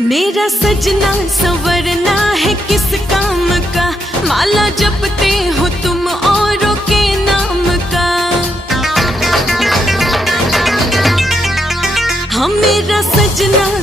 मेरा सजना संवरना है किस काम का, माला जपते हो तुम औरों के नाम का। हाँ मेरा सजना